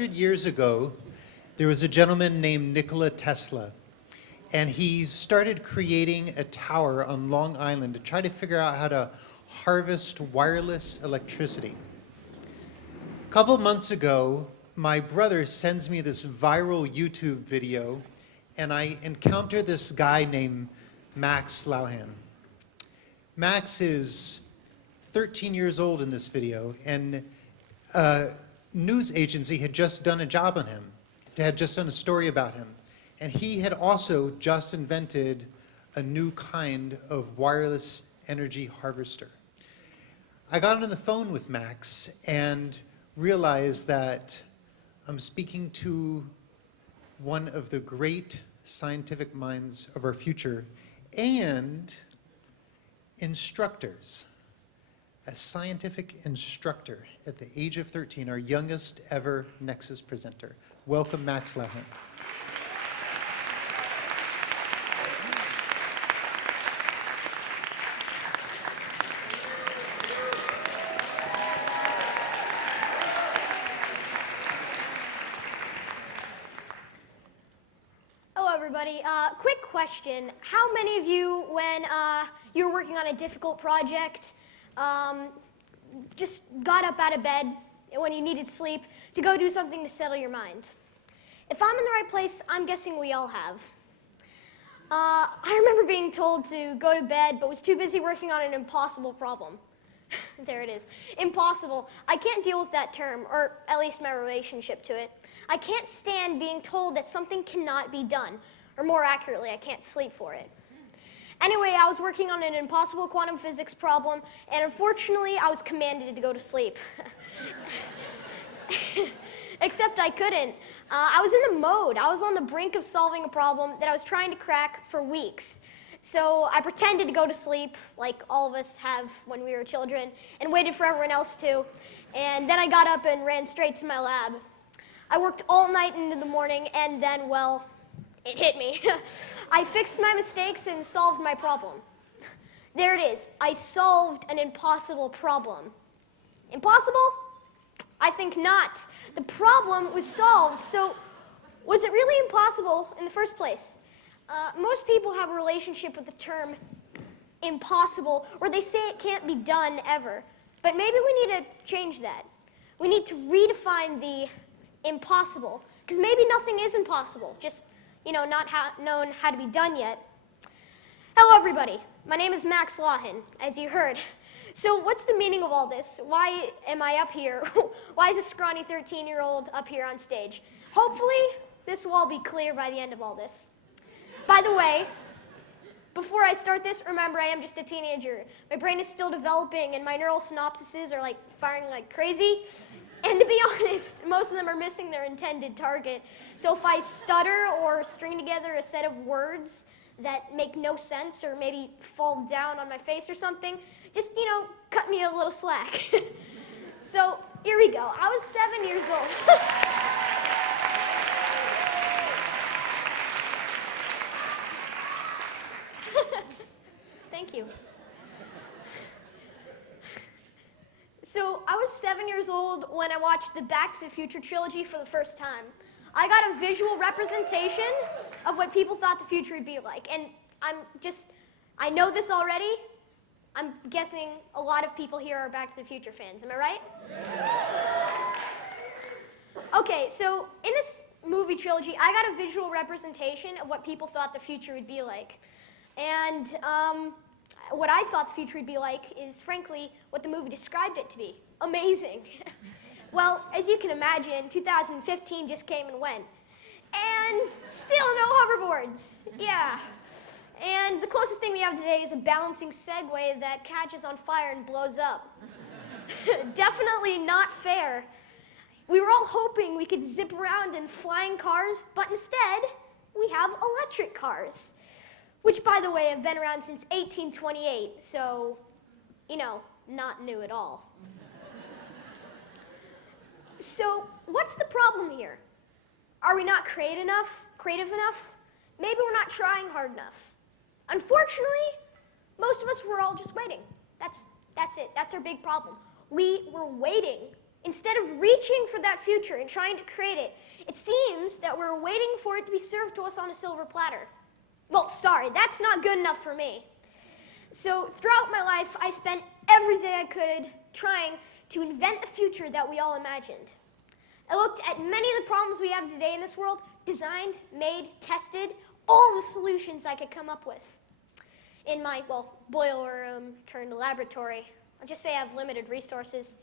100 years ago, there was a gentleman named Nikola Tesla, and he started creating a tower on Long Island to try to figure out how to harvest wireless electricity. A couple months ago, my brother sends me this viral YouTube video, and I encounter this guy named Max Loughan. Max is 13 years old in this video, and a news agency had just done a job on him. They had just done a story about him. And he had also just invented a new kind of wireless energy harvester. I got on the phone with Max and realized that I'm speaking to one of the great scientific minds of our future and instructors. A scientific instructor at the age of 13, our youngest ever Nexus presenter. Welcome, Max Loughan. Hello, everybody. Quick question. How many of you, when you were working on a difficult project, just got up out of bed when you needed sleep to go do something to settle your mind? If I'm in the right place, I'm guessing we all have. I remember being told to go to bed, but was too busy working on an impossible problem. There it is. Impossible. I can't deal with that term, or at least my relationship to it. I can't stand being told that something cannot be done, or more accurately, I can't sleep for it. Anyway, I was working on an impossible quantum physics problem, and unfortunately, I was commanded to go to sleep. Except I couldn't. I was in the mode. I was on the brink of solving a problem that I was trying to crack for weeks. So I pretended to go to sleep, like all of us have when we were children, and waited for everyone else to. And then I got up and ran straight to my lab. I worked all night into the morning, and then, well, it hit me. I fixed my mistakes and solved my problem. There it is. I solved an impossible problem. Impossible? I think not. The problem was solved, so was it really impossible in the first place? Most people have a relationship with the term impossible, where they say it can't be done ever. But maybe we need to change that. We need to redefine the impossible, because maybe nothing is impossible, just not known how to be done yet. Hello, everybody. My name is Max Loughan, as you heard. So what's the meaning of all this? Why am I up here? Why is a scrawny 13-year-old up here on stage? Hopefully, this will all be clear by the end of all this. By the way, before I start this, remember I am just a teenager. My brain is still developing, and my neural synapses are firing like crazy. And to be honest, most of them are missing their intended target. So if I stutter or string together a set of words that make no sense or maybe fall down on my face or something, just, cut me a little slack. So here we go. I was 7 years old. Thank you. So I was 7 years old when I watched the Back to the Future trilogy for the first time. I got a visual representation of what people thought the future would be like. And I know this already. I'm guessing a lot of people here are Back to the Future fans. Am I right? Okay, so in this movie trilogy, I got a visual representation of what people thought the future would be like. And what I thought the future would be like is, frankly, what the movie described it to be. Amazing. Well, as you can imagine, 2015 just came and went. And still no hoverboards. Yeah. And the closest thing we have today is a balancing Segway that catches on fire and blows up. Definitely not fair. We were all hoping we could zip around in flying cars, but instead, we have electric cars. Which, by the way, have been around since 1828, so, not new at all. So, what's the problem here? Are we not creative enough? Maybe we're not trying hard enough. Unfortunately, most of us were all just waiting. That's it. That's our big problem. We were waiting Instead of reaching for that future and trying to create it, it seems that we're waiting for it to be served to us on a silver platter. Well, sorry, that's not good enough for me. So throughout my life, I spent every day I could trying to invent the future that we all imagined. I looked at many of the problems we have today in this world, designed, made, tested, all the solutions I could come up with. In my, well, boiler room turned laboratory. I'll just say I have limited resources.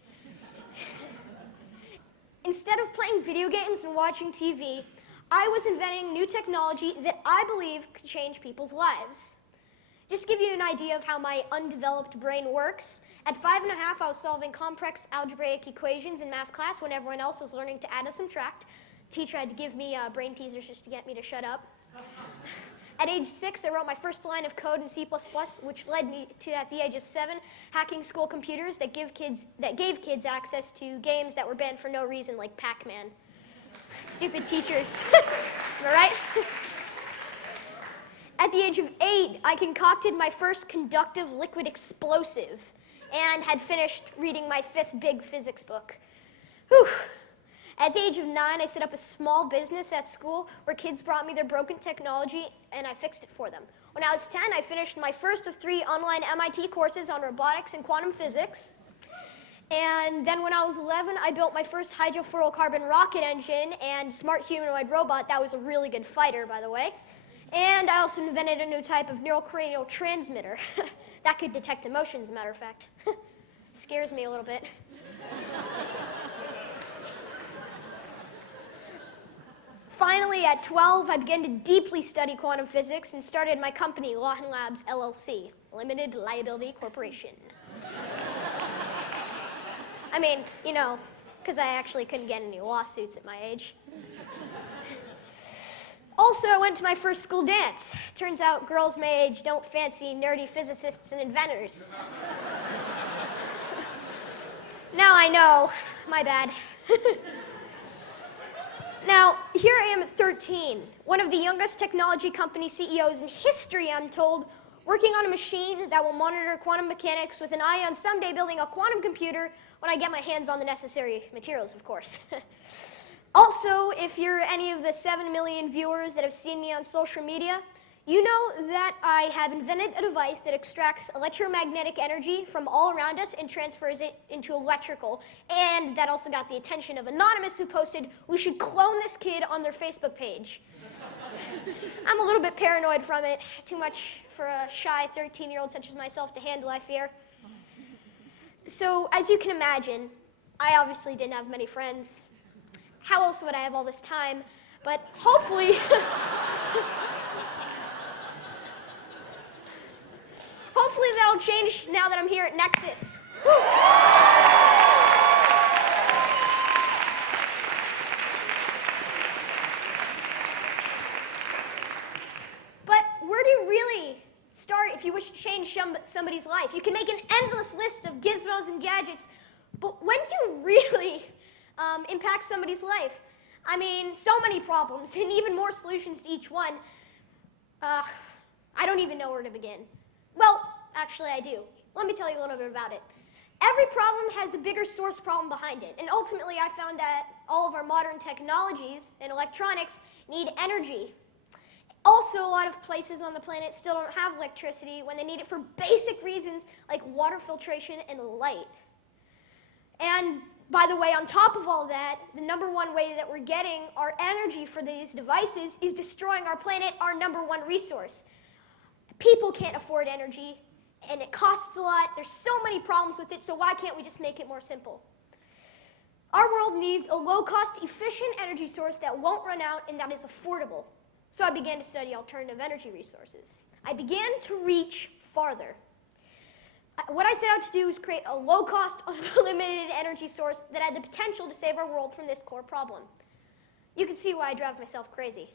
Instead of playing video games and watching TV, I was inventing new technology that I believe could change people's lives. Just to give you an idea of how my undeveloped brain works, at 5 and a half, I was solving complex algebraic equations in math class when everyone else was learning to add and subtract. The teacher had to give me brain teasers just to get me to shut up. At age 6, I wrote my first line of code in C++, which led me to, at the age of 7, hacking school computers that gave kids access to games that were banned for no reason, like Pac-Man. Stupid teachers. Am I right? At the age of 8, I concocted my first conductive liquid explosive and had finished reading my 5th big physics book. Whew. At the age of 9, I set up a small business at school where kids brought me their broken technology and I fixed it for them. When I was 10, I finished my first of 3 online MIT courses on robotics and quantum physics. And then when I was 11, I built my first hydrofluorocarbon rocket engine and smart humanoid robot that was a really good fighter, by the way. And I also invented a new type of neural cranial transmitter that could detect emotions, as a matter of fact. Scares me a little bit. Finally, at 12, I began to deeply study quantum physics and started my company, Loughan Labs, LLC, Limited Liability Corporation. I mean, you know, because I actually couldn't get any lawsuits at my age. Also, I went to my first school dance. Turns out girls my age don't fancy nerdy physicists and inventors. Now I know. My bad. Now, here I am at 13, one of the youngest technology company CEOs in history, I'm told, working on a machine that will monitor quantum mechanics with an eye on someday building a quantum computer when I get my hands on the necessary materials, of course. Also, if you're any of the 7 million viewers that have seen me on social media, you know that I have invented a device that extracts electromagnetic energy from all around us and transfers it into electrical. And that also got the attention of Anonymous, who posted, "We should clone this kid," on their Facebook page. I'm a little bit paranoid from it. Too much for a shy 13-year-old such as myself to handle, I fear. So, as you can imagine, I obviously didn't have many friends. How else would I have all this time? But hopefully, hopefully that'll change now that I'm here at Nexus. Woo. But where do you really start if you wish to change somebody's life? You can make an endless list of gizmos and gadgets, but when do you really impact somebody's life? I mean, so many problems and even more solutions to each one. I don't even know where to begin. Well, actually I do. Let me tell you a little bit about it. Every problem has a bigger source problem behind it, and ultimately I found that all of our modern technologies and electronics need energy. Also, a lot of places on the planet still don't have electricity when they need it for basic reasons like water filtration and light. And by the way, on top of all that, the #1 way that we're getting our energy for these devices is destroying our planet, our #1 resource. People can't afford energy, and it costs a lot. There's so many problems with it, so why can't we just make it more simple? Our world needs a low-cost, efficient energy source that won't run out and that is affordable. So I began to study alternative energy resources. I began to reach farther. What I set out to do is create a low-cost, unlimited energy source that had the potential to save our world from this core problem. You can see why I drive myself crazy.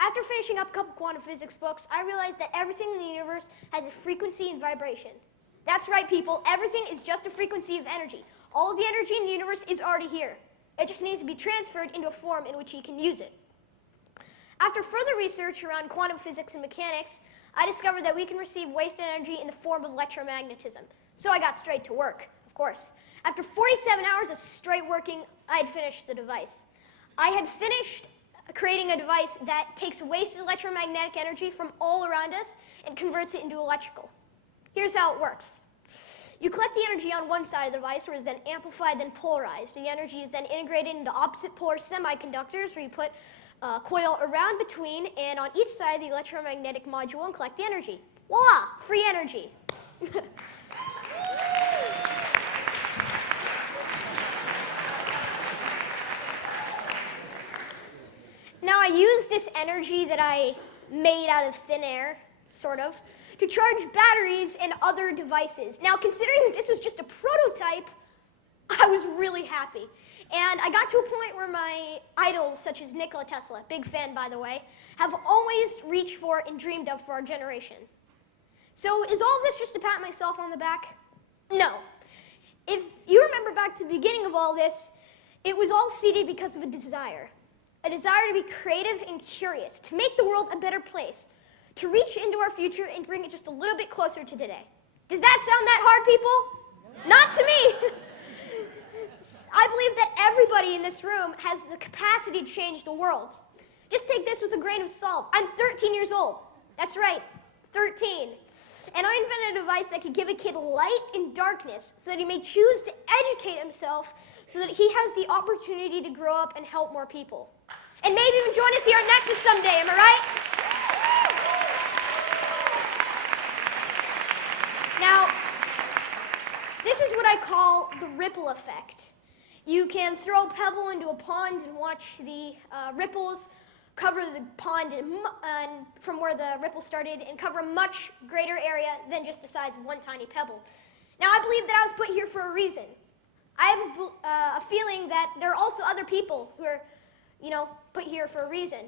After finishing up a couple quantum physics books, I realized that everything in the universe has a frequency and vibration. That's right, people. Everything is just a frequency of energy. All of the energy in the universe is already here. It just needs to be transferred into a form in which you can use it. After further research around quantum physics and mechanics, I discovered that we can receive waste energy in the form of electromagnetism. So I got straight to work. Of course. After 47 hours of straight working, I had finished the device. I had finished creating a device that takes wasted electromagnetic energy from all around us and converts it into electrical. Here's how it works. You collect the energy on one side of the device, where it's then amplified, then polarized. The energy is then integrated into opposite polar semiconductors, where you put a coil around between and on each side of the electromagnetic module and collect the energy. Voila! Free energy. Now I use this energy that I made out of thin air, sort of, to charge batteries and other devices. Now, considering that this was just a prototype, I was really happy. And I got to a point where my idols, such as Nikola Tesla, big fan by the way, have always reached for and dreamed of for our generation. So is all of this just to pat myself on the back? No. If you remember back to the beginning of all this, it was all seeded because of a desire to be creative and curious, to make the world a better place, to reach into our future and bring it just a little bit closer to today. Does that sound that hard, people? Not to me. I believe that everybody in this room has the capacity to change the world. Just take this with a grain of salt. I'm 13 years old. That's right, 13. And I invented a device that could give a kid light in darkness so that he may choose to educate himself so that he has the opportunity to grow up and help more people. And maybe even join us here at Nexus someday, am I right? Now, this is what I call the ripple effect. You can throw a pebble into a pond and watch the ripples cover the pond and from where the ripple started and cover a much greater area than just the size of one tiny pebble. Now, I believe that I was put here for a reason. I have a feeling that there are also other people who are, put here for a reason.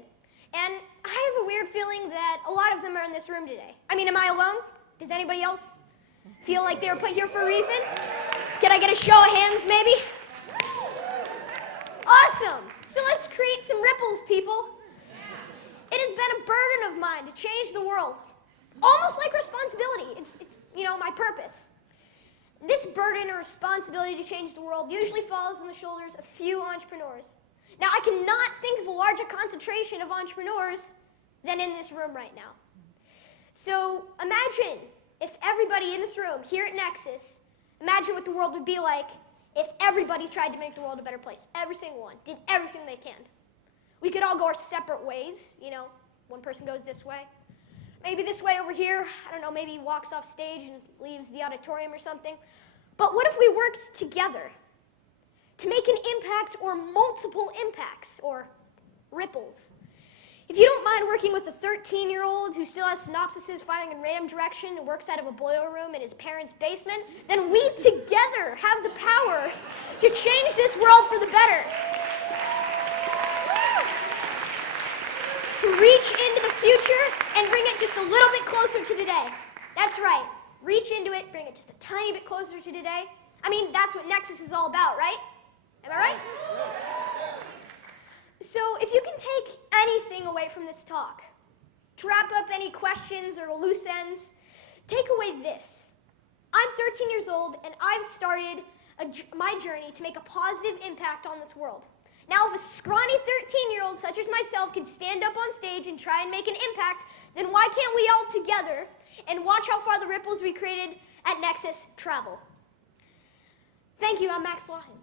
And I have a weird feeling that a lot of them are in this room today. I mean, am I alone? Does anybody else feel like they were put here for a reason? Can I get a show of hands, maybe? Awesome! So let's create some ripples, people. It has been a burden of mine to change the world. Almost like responsibility. It's my purpose. This burden or responsibility to change the world usually falls on the shoulders of few entrepreneurs. Now, I cannot think of a larger concentration of entrepreneurs than in this room right now. So imagine if everybody in this room here at Nexus, imagine what the world would be like if everybody tried to make the world a better place. Every single one did everything they can. We could all go our separate ways. One person goes this way. Maybe this way over here. I don't know, maybe he walks off stage and leaves the auditorium or something. But what if we worked together to make an impact or multiple impacts or ripples? If you don't mind working with a 13-year-old who still has synopsises firing in random direction and works out of a boiler room in his parents' basement, then we together have the power to change this world for the better. To reach into the future and bring it just a little bit closer to today. That's right. Reach into it, bring it just a tiny bit closer to today. I mean, that's what Nexus is all about, right? Am I right? So if you can take anything away from this talk, to wrap up any questions or loose ends, take away this. I'm 13 years old, and I've started my journey to make a positive impact on this world. Now, if a scrawny 13-year-old such as myself can stand up on stage and try and make an impact, then why can't we all together and watch how far the ripples we created at Nexus travel? Thank you, I'm Maxwell Loughan.